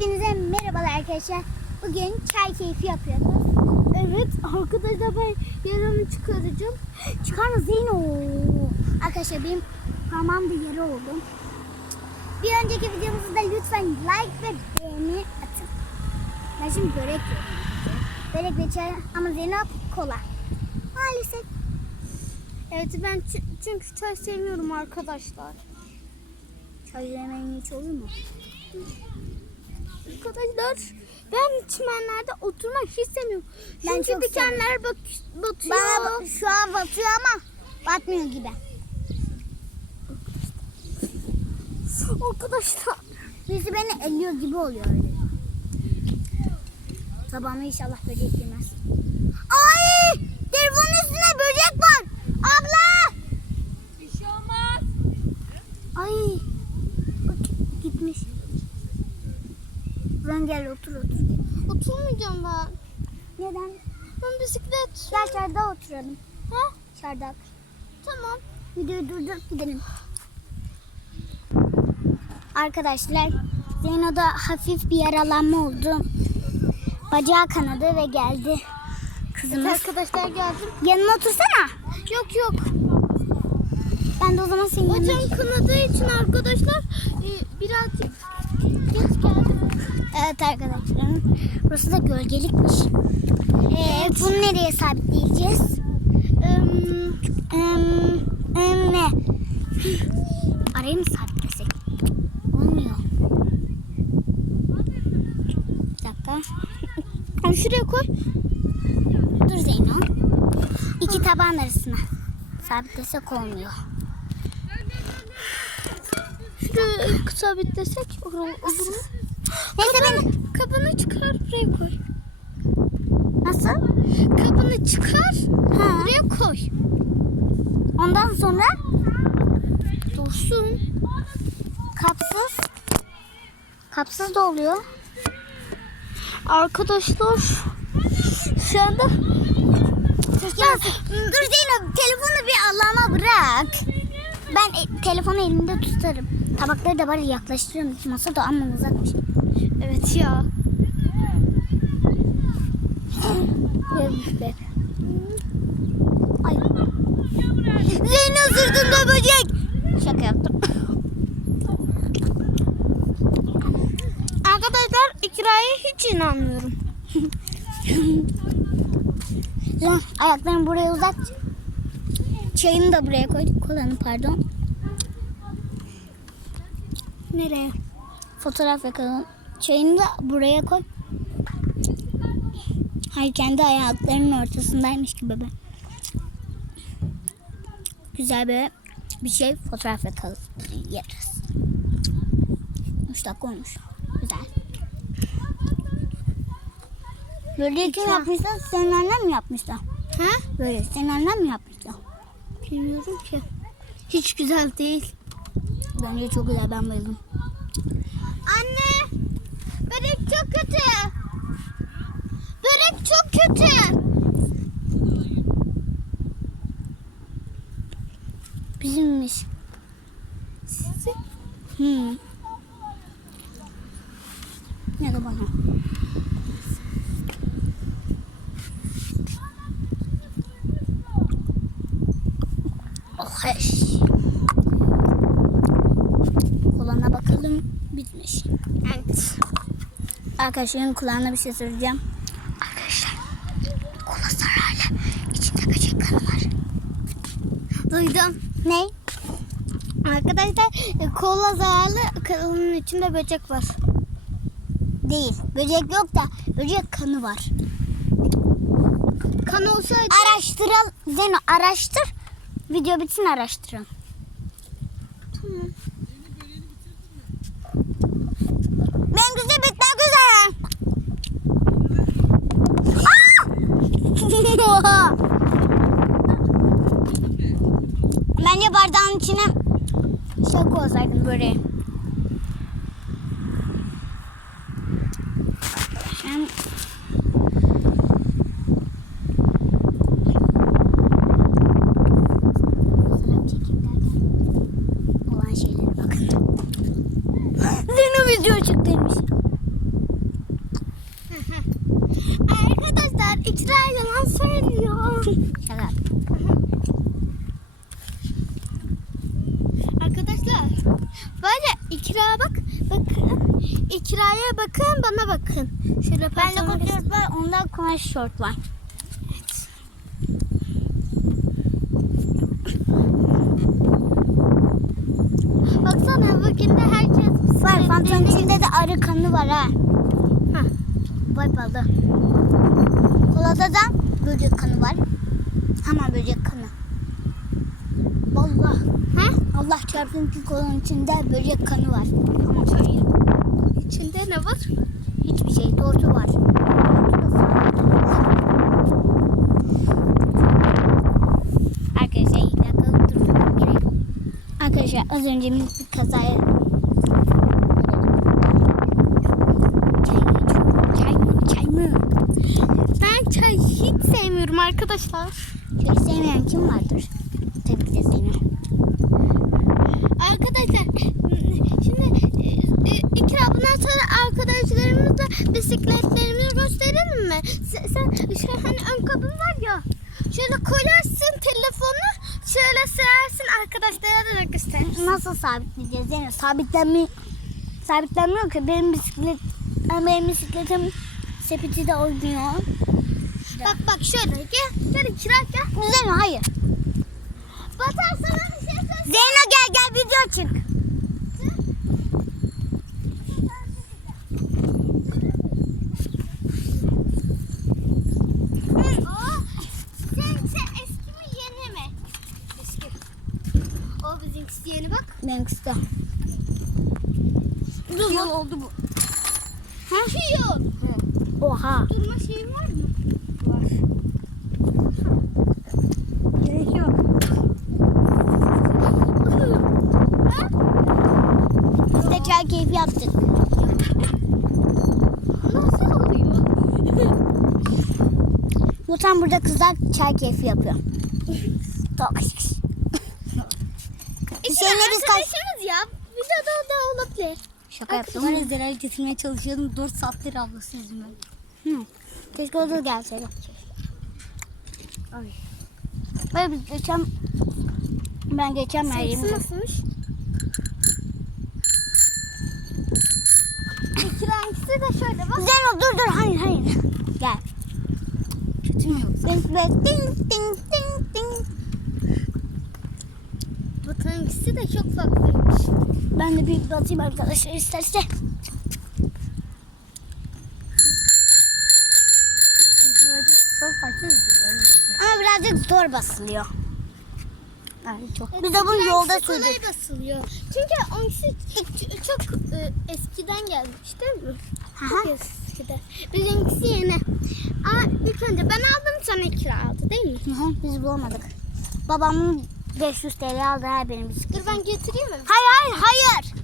Hepinize merhabalar arkadaşlar. Bugün çay keyfi yapıyoruz. Evet arkadaşlar ben yaramı çıkaracağım. Çıkarma Zeyno. Arkadaşlar benim parmağımda yara oldu. Bir önceki videomuzda lütfen like ve beğeni atın. Ben şimdi börek yiyorum. Börek ve çay ama Zeyno kola. Maalesef. Evet ben çünkü çay sevmiyorum arkadaşlar. Çay yemeğin hiç olur mu? Arkadaşlar ben çimenlerde oturmak hiç sevmiyorum. Ben Çünkü çok dikenler bak batıyor. Bana şu an batıyor ama batmıyor gibi. Arkadaşlar Birisi beni elliyor gibi oluyor öyle. Tabağıma inşallah böcek girmez. Ay! Telefonun üstünde böcek var. Abla! bir şey olmaz. Ay! Bak, gitmiş. Lan gel otur otur. Oturmayacağım ben. Neden? Ben bisiklet. Gel çardağa oturalım. Ha? Çardak. Tamam. Videoyu durdur gidelim. Arkadaşlar Zeyno'da hafif bir yaralanma oldu. Bacağı kanadı ve geldi. Kızımız. Arkadaşlar geldim. Yanıma otursana. Yok yok. Ben de o zaman senin yanına Bacağım kanadığı için arkadaşlar e, birazcık geç geldim. Evet arkadaşlar. Burası da gölgelikmiş. Ee, bunu nereye sabitleyeceğiz? Im, ım, ım, ne? Araya mı sabitlesek? Olmuyor. Bir dakika. Onu şuraya koy. Dur Zeyno. İki tabağın arasına sabitlesek olmuyor. Sabitlesek olur mu? Neyse ben... Kabını çıkar buraya koy. Nasıl? Kabını çıkar Ha. buraya koy. Ondan sonra Dursun. kapsız. Kapsız da oluyor. Arkadaşlar şu anda Ya dur Zeynep telefonu bir Allah'ıma bırak. Ben e, telefonu elimde tutarım. Tabakları da bari yaklaştırıyorum. Masa da amma uzakmış. Evet ya. Ay. Zeynep sırtımda böcek. Şaka yaptım. Arkadaşlar ikraya hiç inanmıyorum. Lan ayaklarını buraya uzat. Çayını da buraya koy. Kolanı pardon. Nereye? Fotoğraf yakalım. Çayını da buraya koy. Hayır kendi ayaklarının ortasındaymış gibi be. Güzel böyle bir şey fotoğraf yakalım. Yeriz. 3 dakika olmuş. Güzel. Böyle kim İkram. yapmışlar? Senin annen mi yapmışlar? Ha? Böyle senin annen mi yapmışlar? Bilmiyorum ki. Hiç güzel değil. Bence çok güzel ben bayıldım. Anne! Börek çok kötü. Börek çok kötü. Bizimmiş. Sizi Hmm. Ya da bana. Heş. Kulağına bakalım. Bitmiş. Evet. Arkadaşların kulağına bir şey söyleyeceğim. Arkadaşlar kola zararlı. İçinde böcek kanı var. Duydum. Ne? Arkadaşlar e, kola zararlı kanının içinde böcek var. Değil. Böcek yok da böcek kanı var. Kan olsaydı Araştıralım. Zeno araştır. Video bitsin araştıralım. tamam. Benimkisi bitmek üzere. Aa! Bence bardağın içine şey koysaydım böyle. İkra yalan söylüyor. Şaka. Arkadaşlar böyle ikra bak bakın ikraya bakın bana bakın. Şöyle ben de var ondan konuş şort var. Evet. Baksana bugün de herkes var pantolon içinde de arı kanı var. Ha. Vay balı. Kolada da böcek kanı var. Hemen böcek kanı. Vallahi. He? Allah çarpsın ki kolanın içinde böcek kanı var. Tamam. İçinde ne var? Hiçbir şey. Tortu var. Arkadaşlar ilk dakika durdurmam gerek. Arkadaşlar az önce bir kazaya Çay mı? Çay mı? Çay mı? Ben çay hiç sevmiyorum arkadaşlar. Çay sevmeyen kim vardır? Tabii ki de. Arkadaşlar şimdi e, e, İkra bundan sonra arkadaşlarımızla bisikletlerimizi gösterelim mi? Sen, sen şu hani ön kabin var ya şöyle koyarsın telefonu şöyle sürersin arkadaşlara da gösterirsin. Nasıl sabitleyeceğiz? Yani sabitlenmi sabitlenmiyor ki benim bisiklet benim bisikletim sepeti de oynuyor. Bak bak şöyle gel gel İkra gel. Zeyno hayır. Batan sana bir şey söyleyeyim. Zeyno gel gel video çık. Mi yeni bak. Benimkisi de. İki yıl oldu bu. Yıl. Oha. Durma şeyin var mı? Var. Gerek yok. Biz de çay keyfi yaptık. Nasıl oluyor? Bu tam burada kızlar çay keyfi yapıyor. Çok biz kaç- arkadaşımız ya. Videoda da olabilir. Şaka yaptım. Ben Ezdera'yı getirmeye çalışıyordum. 4 saattir ablası yüzünden. Hı. Keşke o da gelseydi. Ay. Böyle biz geçen ben geçen Meryem'i nasılmış? İkirankisi de şöyle bak. Zeyno dur dur hayır hayır. Gel. Kötü mü yoksa? Ding ding ding ding ding ding. Batankisi de çok farklıymış. Ben de bir batayım arkadaşlar isterse. Çok saçma videolar. Ama birazcık zor basılıyor. Yani çok. Biz de bunu yolda sürdük. basılıyor. Çünkü onkisi ç- çok e, eskiden gelmiş değil mi? Çok Aha. eskiden. Bizimkisi yeni. Aa, ilk önce ben aldım sonra ikra aldı değil mi? Hı hı, Biz bulamadık. Babamın 500 TL aldı her benim bisiklet. Dur ben getireyim mi? Hayır hayır hayır.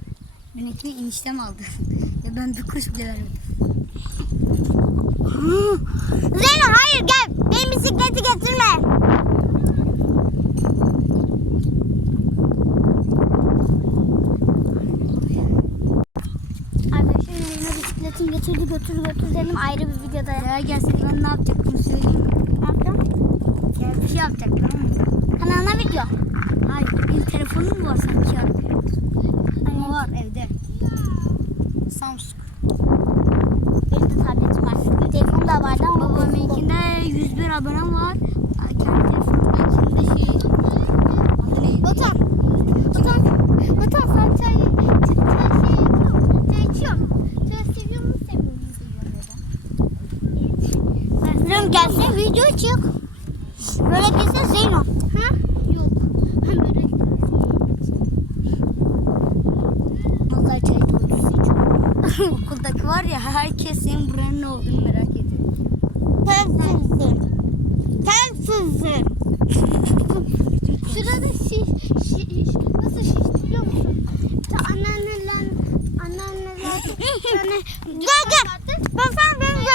Benimkini eniştem aldı. Ve ben bir kuş bile vermedim. Zeyno hayır gel. Benim bisikleti getirme. Arkadaşlar yine bisikletini getirdi dedim ayrı bir videoda. Eğer gelseydi ben ne yapacaktım söyleyeyim mi? Ne yaptın? Ya bir şey yapacaktım ama. Kanalına video. Hayır benim telefonum var sanki? Hani Ama var evde. Samsung. benim de tabletim var. Telefon da vardı ama Babamınkinde 101 abonem var. Kendi telefonumdakinde şey. Adı ne? Batan. Batan. Batan sen çay, çay, çay şey yapıyor musun? Çay içiyor musun? Çay seviyor musun? Sevmiyor musun? Zeyno gelse video çık. Böyle gitse Zeyno. Ha? Yok. Böyle Vallahi çay içiyor. Okuldaki var ya herkes senin buranın ne olduğunu merak ediyor. Tensizsin. Tensizsin. Şurada şiş, şiş, nasıl şiş biliyor musun? İşte anneanneler, anneanneler tane Gel gel. Ben sen benim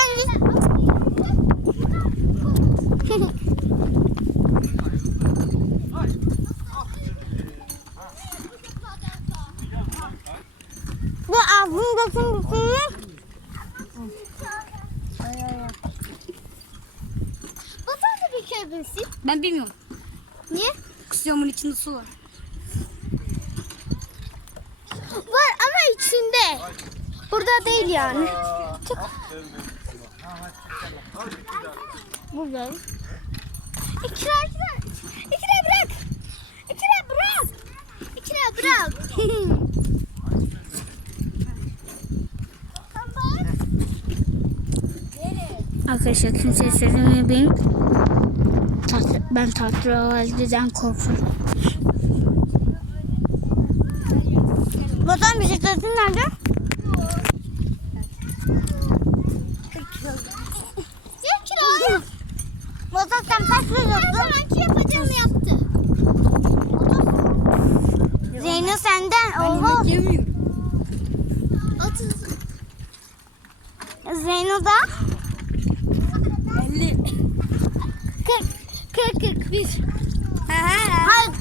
Bu ağzındasın senin. Batan da bir kere binsin. Ben bilmiyorum. Niye? Kısıyormun içinde su var. Var ama içinde. Burada değil yani. Çık. Burada. İkra ikra. İkra bırak. İkra bırak. İkra bırak. Arkadaşlar kimseye söylemeyin. Tat, ben tatlılığından korkuyorum. Vatan bisikletin nerede? İkra. Vatan sen kaç Her veriyorsun? zamanki yapacağını yaptı. Zeyno senden. Oha. yemiyorum. Otuz. Zeyno da. 50. 40. 40 41. Hayır.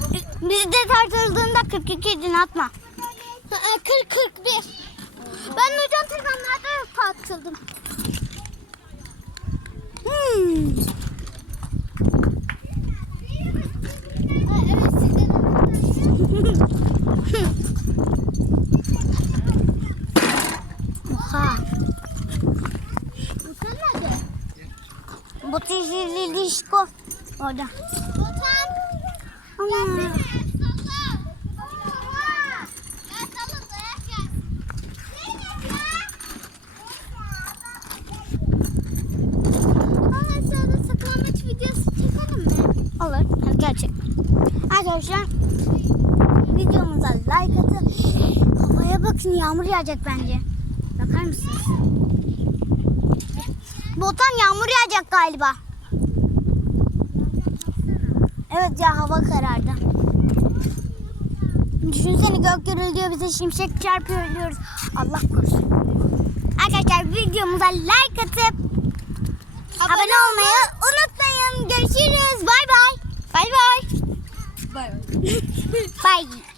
Bizde tartıldığında 42 idin atma. 40 41. Ben hocam tekanlarda tartıldım. Hmm. Ha, evet sizde de. Oha. Bu sen nerede? Bu dişko. Orada. Ana. Olur. Gerçek. Arkadaşlar videomuza like atın. Havaya bakın yağmur yağacak bence. Bakar mısınız? Botan yağmur yağacak galiba. Evet ya hava karardı. Düşünsene gök gürülüyor bize şimşek çarpıyor diyoruz. Allah korusun. Arkadaşlar videomuza like atıp abone olmayı unutmayın. Görüşürüz. Bay bay. Bay bay. Bay bay. Bye.